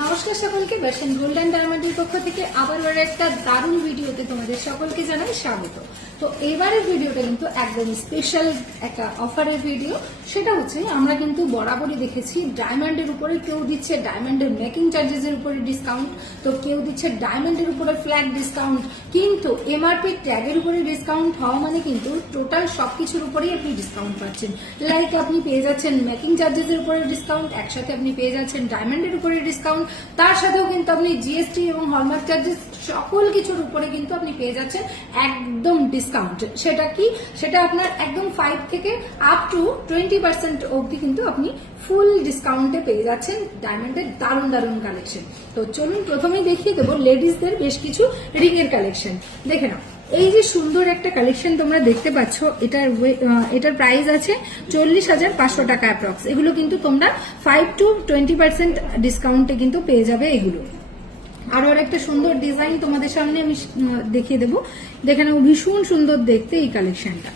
নমস্কার সকলকে, version gold and ডায়মন্ডের পক্ষ থেকে আবার একটা দারুণ ভিডিওতে তোমাদের সকলকে জানাই স্বাগত। তো এবারের ভিডিওটা কিন্তু একদম স্পেশাল একটা অফারের ভিডিও। সেটা হচ্ছে আমরা কিন্তু বরাবরই দেখেছি ডায়মন্ডের উপরে কেউ দিচ্ছে ডায়মন্ডের মেকিং চার্জেসের উপরে ডিসকাউন্ট, তো কেউ দিচ্ছে ডায়মন্ডের উপরে ফ্ল্যাট ডিসকাউন্ট, কিন্তু এমআরপি ট্যাগের উপরে ডিসকাউন্ট হওয়া মানে কিন্তু টোটাল সবকিছুর উপরেই আপনি ডিসকাউন্ট পাচ্ছেন। লাইক আপনি পেয়ে যাচ্ছেন মেকিং চার্জেসের উপরে ডিসকাউন্ট, একসাথে আপনি পেয়ে যাচ্ছেন ডায়মন্ডের উপরে ডিসকাউন্ট, তার সাথেও কিন্তু আপনি জিএসটি এবং হলমার্ক চার্জেস সকল কিছুর উপরে কিন্তু আপনি পেয়ে যাচ্ছেন একদম ডিসকাউন্ট। সেটা কি? সেটা আপনার একদম 5 থেকে আপ টু 20% অবধি কিন্তু আপনি ফুল ডিসকাউন্টে পেয়ে যাচ্ছেন ডায়মন্ডের দারুণ দারুণ কালেকশন। তো চলুন প্রথমেই দেখিয়ে দেবো লেডিসদের বেশ কিছু রিং এর কালেকশন। দেখে নাও, এই যে সুন্দর একটা কালেকশন তোমরা দেখতে পাচ্ছ, এটার প্রাইস আছে 40,500 টাকা অ্যাপ্রক্স। এগুলো কিন্তু তোমরা 5 to 20% ডিসকাউন্টে কিন্তু পেয়ে যাবে এগুলো। আরো একটা সুন্দর ডিজাইন তোমাদের সামনে আমি দেখিয়ে দেবো। দেখে নাও, ভীষণ সুন্দর দেখতে এই কালেকশনটা।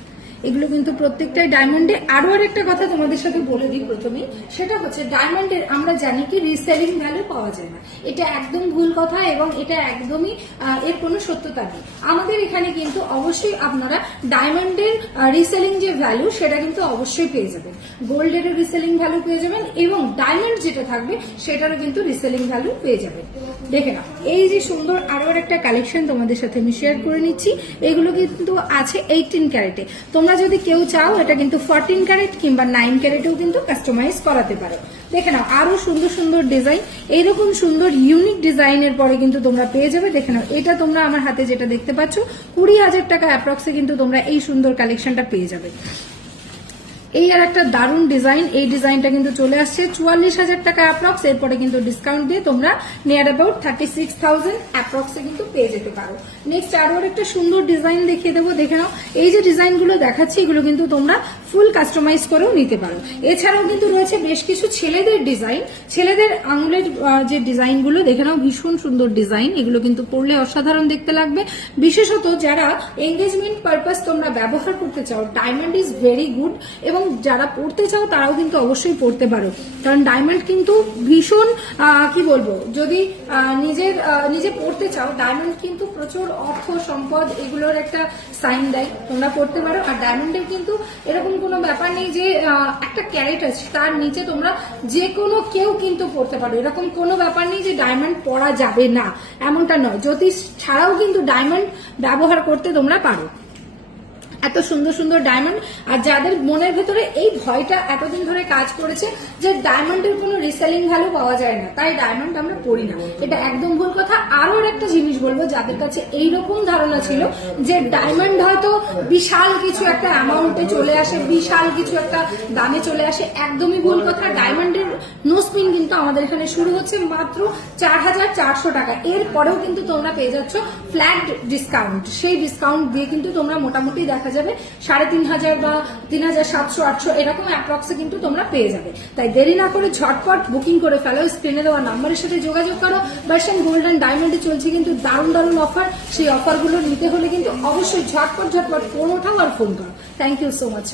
এগুলো কিন্তু প্রত্যেকটাই ডায়মন্ডে। আরো একটা কথা তোমাদের সাথে বলে দিই প্রথমেই, সেটা হচ্ছে ডায়মন্ডের আমরা জানি কি রিসেলিং ভ্যালু পাওয়া যায় না, এটা একদম ভুল কথা এবং এটা একদমই এর কোনো সত্যতা নেই। আমাদের এখানে কিন্তু অবশ্যই আপনারা ডায়মন্ডের রিসেলিং যে ভ্যালু সেটা কিন্তু অবশ্যই পেয়ে যাবেন, গোল্ডের রিসেলিং ভ্যালু পেয়ে যাবেন এবং ডায়মন্ড যেটা থাকবে সেটারও কিন্তু রিসেলিং ভ্যালু পেয়ে যাবেন। দেখে নাও, এই যে সুন্দর আরো একটা কালেকশন তোমাদের সাথে আমি শেয়ার করে নিচ্ছি। এগুলো কিন্তু আছে 18 ক্যারেটে। তোমরা যদি কেউ চাও এটা কিন্তু 14 ক্যারেট কিংবা 9 ক্যারেটেও কিন্তু কাস্টমাইজ করাতে পারো। দেখে নাও, আরো সুন্দর সুন্দর ডিজাইন, এইরকম সুন্দর ইউনিক ডিজাইনের পরে কিন্তু তোমরা পেয়ে যাবে। দেখে নাও, এটা তোমরা আমার হাতে যেটা দেখতে পাচ্ছ 20,000 টাকা অ্যাপ্রক্সে কিন্তু তোমরা এই সুন্দর কালেকশনটা পেয়ে যাবে। এই আর একটা দারুণ ডিজাইন, এই ডিজাইনটা কিন্তু চলে আসছে 44,000 টাকা অ্যাপ্রক্স। এরপরে কিন্তু ডিসকাউন্ট দিয়ে তোমরা নিয়ার অ্যাবাউট 36,000 অ্যাপ্রক্সে কিন্তু পেয়ে যেতে পারো। নেক্সট আরো একটা সুন্দর ডিজাইন দেখিয়ে দেবো। দেখে নাও, এই যে ডিজাইনগুলো দেখাচ্ছি এগুলো কিন্তু তোমরা ফুল কাস্টমাইজ করেও নিতে পারো। এছাড়াও কিন্তু রয়েছে বেশ কিছু ছেলেদের ডিজাইন, ছেলেদের আঙুলের যে ডিজাইনগুলো দেখে নাও, ভীষণ সুন্দর ডিজাইন। এগুলো কিন্তু পরলে অসাধারণ দেখতে লাগবে, বিশেষত যারা এঙ্গেজমেন্ট পারপাস তোমরা ব্যবহার করতে চাও, ডায়মন্ড ইজ ভেরি গুড। এবং যারা পড়তে চাও তারাও কিন্তু অবশ্যই পড়তে পারো, কারণ ডায়মন্ড কিন্তু ভীষণ কি বলবো, যদি নিজে পড়তে চাও, ডায়মন্ড কিন্তু প্রচুর অর্থ সম্পদ এগুলোর একটা সাইন দেয়, তোমরা পড়তে পারো। আর ডায়মন্ডের কিন্তু এরকম কোনো ব্যাপার নেই যে একটা ক্যারেট আছে তার নিচে তোমরা যে কোনো কেউ কিন্তু পড়তে পারো, এরকম কোনো ব্যাপার নেই যে ডায়মন্ড পড়া যাবে না, এমনটা নয়। জ্যোতিষ ছাড়াও কিন্তু ডায়মন্ড ব্যবহার করতে তোমরা পারো। এত সুন্দর সুন্দর ডায়মন্ড। আর যাদের মনের ভেতরে এই ভয়টা এতদিন ধরে কাজ করেছে যে ডায়মন্ডের কোনো রিসেলিং ভ্যালু পাওয়া যায় না, তাই ডায়মন্ড আমরা পড়ি না, এটা একদম ভুল কথা। আরো একটা জিনিস বলবো, যাদের কাছে এইরকম ধারণা ছিল যে ডায়মন্ড হয়তো বিশাল কিছু একটা অ্যামাউন্টে চলে আসে, বিশাল কিছু একটা দামে চলে আসে, একদমই ভুল কথা। ডায়মন্ডের নো স্পিন কিন্তু আমাদের এখানে শুরু হচ্ছে মাত্র 4,400 টাকা। এরপরেও কিন্তু তোমরা পেয়ে যাচ্ছ ফ্ল্যাট ডিসকাউন্ট, সেই ডিসকাউন্ট দিয়ে কিন্তু তোমরা মোটামুটি দেখা যাবে 3,500 বা 3,700-800 এরকম অ্যাপ্রক্সে কিন্তু তোমরা পেয়ে যাবে। তাই দেরি না করে ঝটপট বুকিং করে ফেলো, স্ক্রিনে দেওয়া নাম্বারের সাথে যোগাযোগ করো। ভার্সন গোল্ড এন্ড ডায়মন্ডে চলছে কিন্তু দারুণ দারুণ অফার, সেই অফারগুলো নিতে হলে কিন্তু অবশ্যই ঝটপট ফোন ওঠাও আর ফোন করো। Thank you so much.